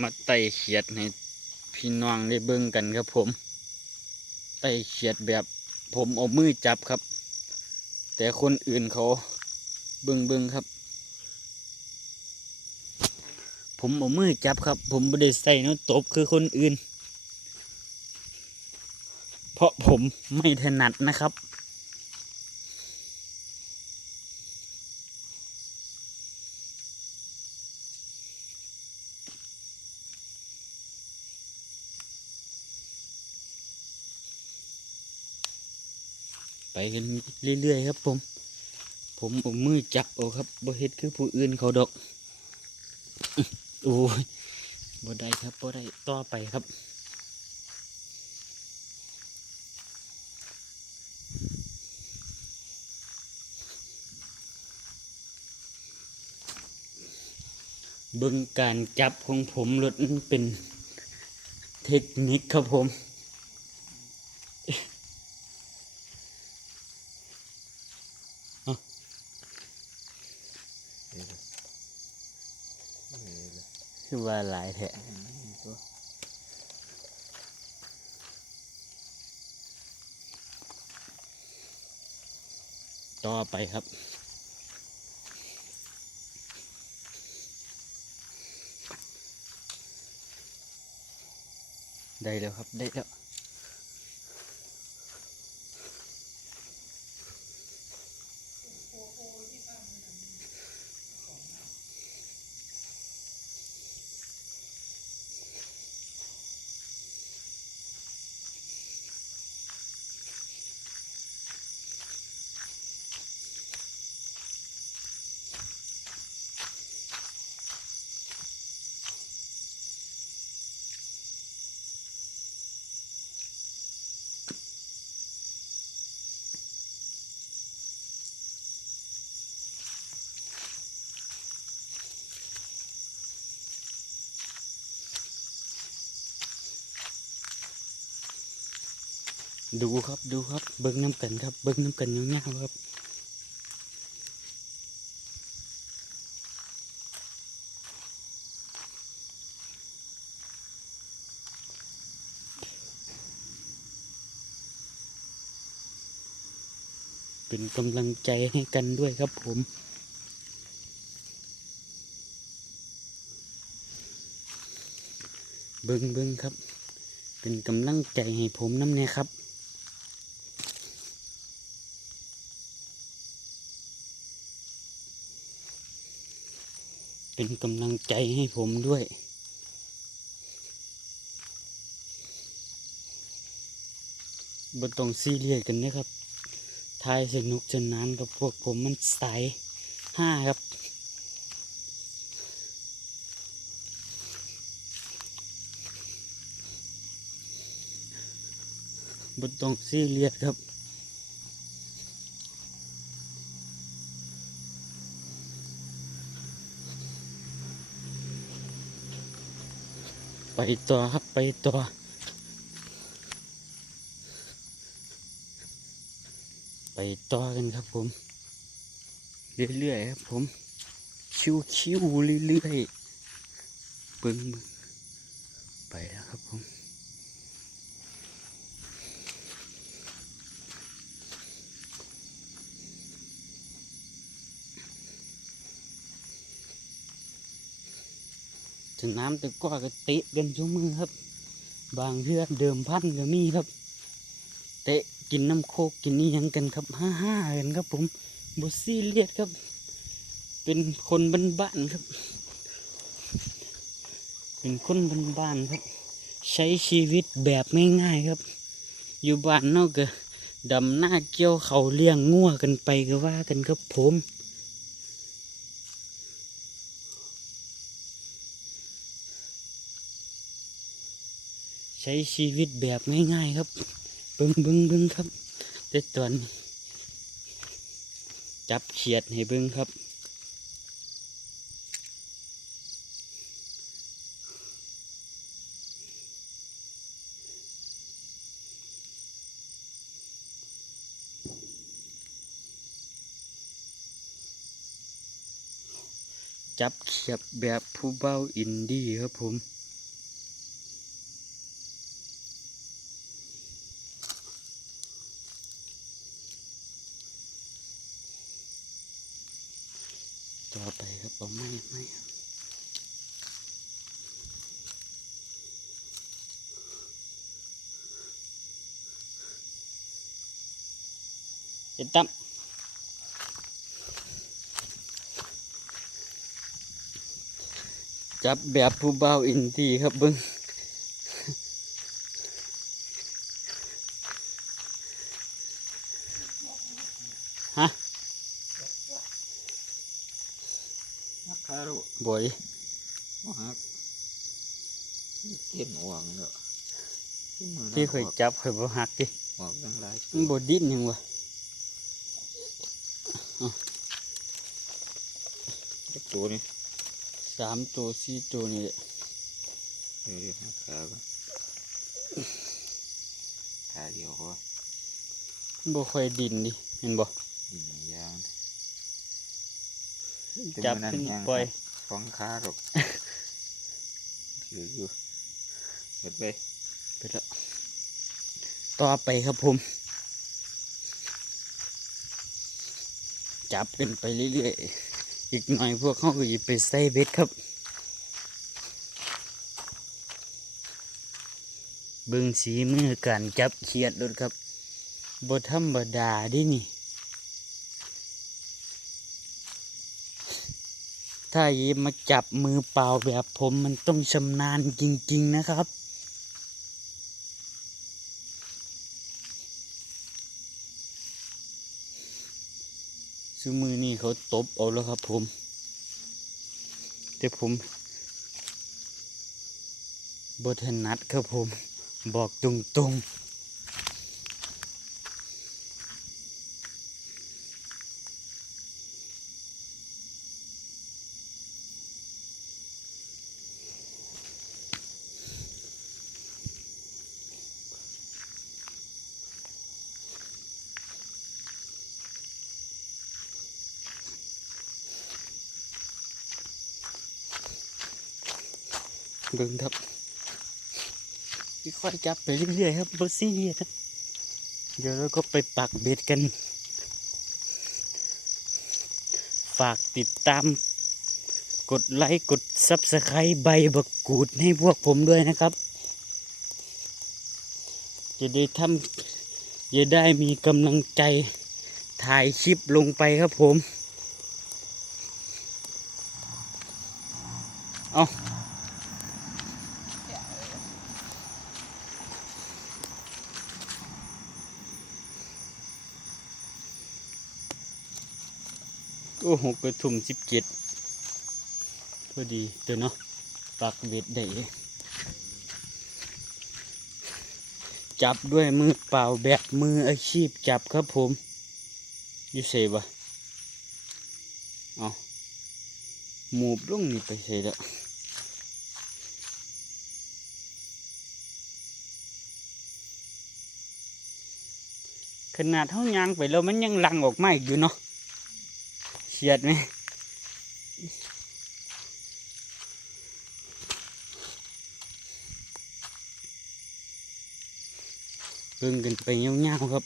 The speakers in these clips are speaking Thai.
มาไต่เขียดให้พี่น้องได้เบิ่งกันครับผม ไต่เขียดแบบผมเอามือจับครับ แต่คนอื่นเขาเบิ่งเบิ่งครับ ผมเอามือจับครับ ผมไม่ได้ใส่น้ำตบคือคนอื่น เพราะผมไม่ถนัดนะครับ กันเรื่อยๆครับ ผม ผมเอามือจับเอาครับบ่เฮ็ดคือผู้อื่นเขาดอกโอ้ยบ่ได้ครับบ่ได้ต่อไปครับเบิ่งการจับของผมรถเป็นเทคนิคครับผม คือว่าหลายแทะต่อไปครับได้แล้วครับ ได้แล้ว ดูครับดูครับเบิ้งน้ำกันครับเบิ้งน้ำกันยาวๆครับเป็นกำลังใจให้กันด้วยครับผมเบิ้งเบิ้งครับ เป็นกำลังใจให้ผมน้ำเนี่ยครับ เป็นกำลังใจให้ผมด้วย บนตรงซีเรียสกันนะครับทายสนุกสนานกับพวกผมมันสายห้าครับ บนตรงซีเรียสครับ ไปต่อครับไปต่อไปต่อกันครับผม เรื่อยๆครับผม ชิวๆเรื่อยๆปึ้งเบิ่งไปแล้วครับผม สนามตะกร้อก็เตะกันชั่วมือครับ บางเทื่อเดิมพันก็มีครับ เตะกินน้ำโคกกินนี่ยังกันครับห้าห้ากันครับ ผมบซีเรียสครับ เป็นคนบ้านๆครับ เป็นคนบ้านๆครับ ใช้ชีวิตแบบไม่ง่ายครับ อยู่บ้านนอกก็ดำหน้าเกี่ยวเขาเลี้ยงงัวกันไปก็ว่ากันครับผม ช้ชีวิตแบบง่ายๆครับบิ้งบิ้งบิ้งครับแต่ตอนนี้จับเขียดให้บิ้งครับจับเขียบแบบผู้เบ้าอินดี้ครับผม ต่อไปครับ เด็ดตั้มจับแบบผู้เบาวอินดีครับเบิ้ง ฮะ นักคารุ บ่อยว่าฮักเก็บหวังเนอะที่เคยจับเคยบ่หักดิหวังตั้งหลายมันบ่ดิ้นหยังวะจักตัวนี่สามตัวสี่ตัวนี่แหละเดี๋ยวเดี๋ยวนักขาก่อนขาเดียวก็มันบ่ค่อยดิ้นดิเห็นบ่ยิงยางจับขึ้นปล่อย ฟองขาหรอกถืออยู่หมดไปไปแล้วต่อไปครับผม จับกันไปเรื่อยๆ อีกหน่อยพวกเขาก็จะไปใส่เบ็ดครับ เบิ่งสีมือการจับเขียดรถครับบธรรมดาดินี่ ถ้ายีมาจับมือเปล่าแบบผมมันต้องชำนาญจริง ๆ นะครับซื้อมือนี่เขาตบเอาแล้วครับผม แต่ผมบทนัดครับผม บอกตรงๆ เบิ่งครับค่อยจับไปเรื่อยๆครับบซี่เรียสครับเดี๋ยวเราก็ไปปักเบ็ดกัน ฝากติดตาม กดไลค์กดซับสไครต์ใบบักกูดให้พวกผมด้วยนะครับ จะได้ทำจะได้มีกำลังใจถ่ายคลิปลงไปครับผม เอา อ้หกกระทุ่มสิบเจ็ดพอดีตัวเนาะปักเบ็ดได้จับด้วยมือเปล่าแบบมืออาชีพจับครับผมยูเซบะเอาหมูบลงนี่ไปใส่ล้วขนาดเท่ายางไปแล้วมันยังลังออกมาอีกอยู่เนาะ ฉียดไหมเบิ่งกันไปเงี้ยวๆครับ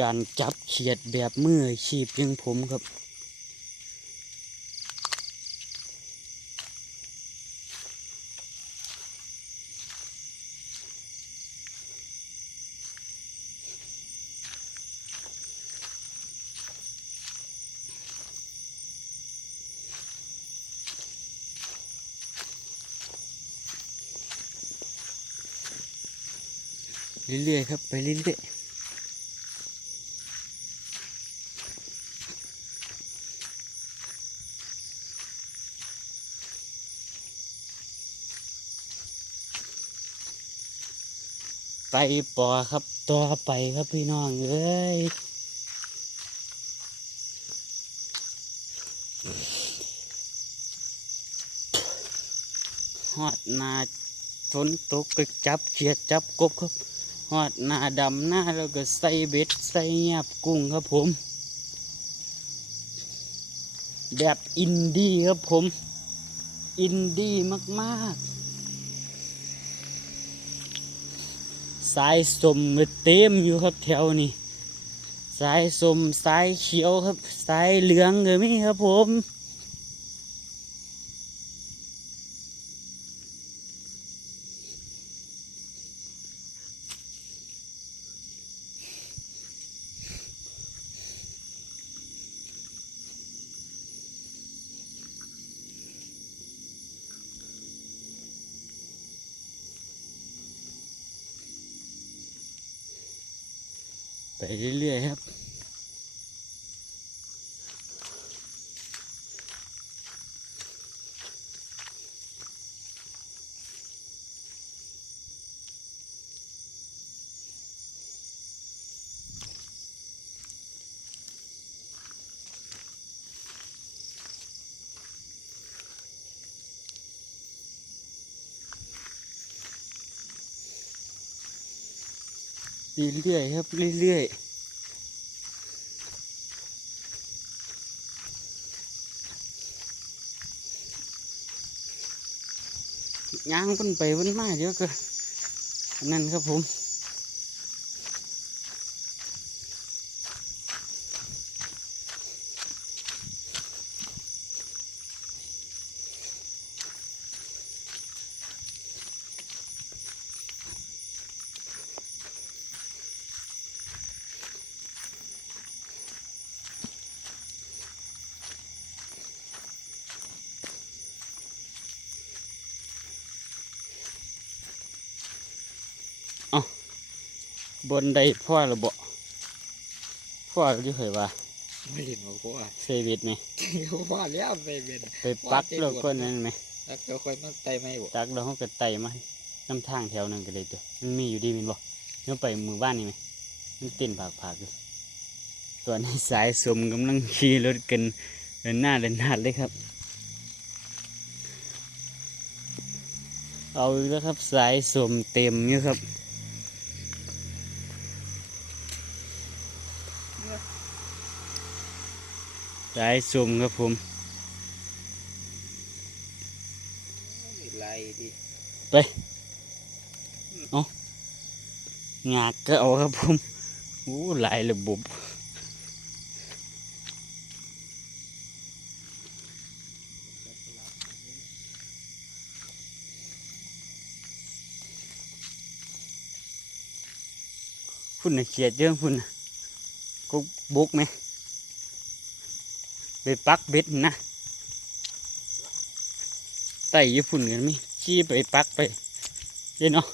การจับเฉียดแบบมือชีพยังผมครับ เรื่อยๆครับไปเรื่อยๆไปปอครับต่อไปครับพี่น้องเอ้ยฮอดนาฝนตกก็จับเขียดจับกบครับ หอดหน้าดำหน้าแล้วก็ใส่เบ็ดใส่เงียบกุ้งครับผม แบบอินดี้ครับผม อินดี้มากๆ สายสมมือเต็มอยู่ครับแถวนี้สายสมสายเขียวครับ สายเหลืองก็มีครับผม เรื่อยๆครับ เรื่อยๆครับเรื่อยๆย่างวนไปวนมาเยอะเกินนั่นครับผม บนใดพ่อระบบพ่อที่เคยว่าไม่เห็นว่าพ่อเซวิตไหมพ่อแล้วไปเป็นไปปักแล้วก็นั่นไหมแล้วก็ค่อยมาไต่ไม่บ่ตักแล้วเขาก็ไต่มาน้ำทางแถวนั้นก็เลยตัวมันมีอยู่ดีแมินบ่เดี๋ยวไปมือบ้านนี่ไหมมันเต้นผากผากๆอยู่ตัวนี้สายสมกำลังขี่รถกันเดินหน้าเดินหน้าเลยครับ เอาอีกแล้วครับสายสมเต็มอยู่ครับ สายสมครับผมไรดิงากก็เอาครับผมโอ้หลายระบบพุ่นน่ะเขียดเยอะพุ่นน่ะก็บุกไหมไปปักเบ็ดนะไต่ญี่ปุ่นกันไหมชี้ไปปักไปเดี๋ยวเนาะ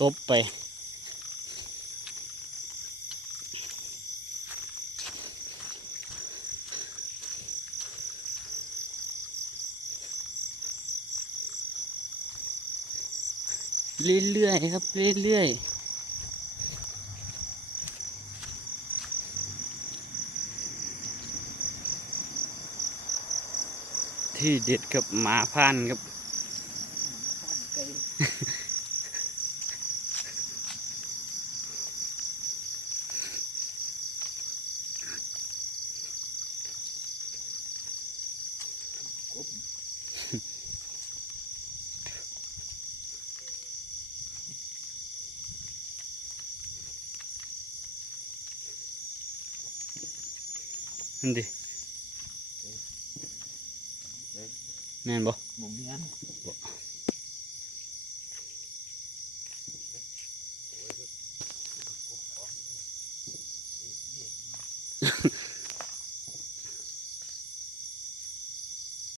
ตบไปเรื่อยๆครับเรื่อยๆ ที่เด็ดกับหมาพันครับนั่นดิ แม่นบ่บ่แม่น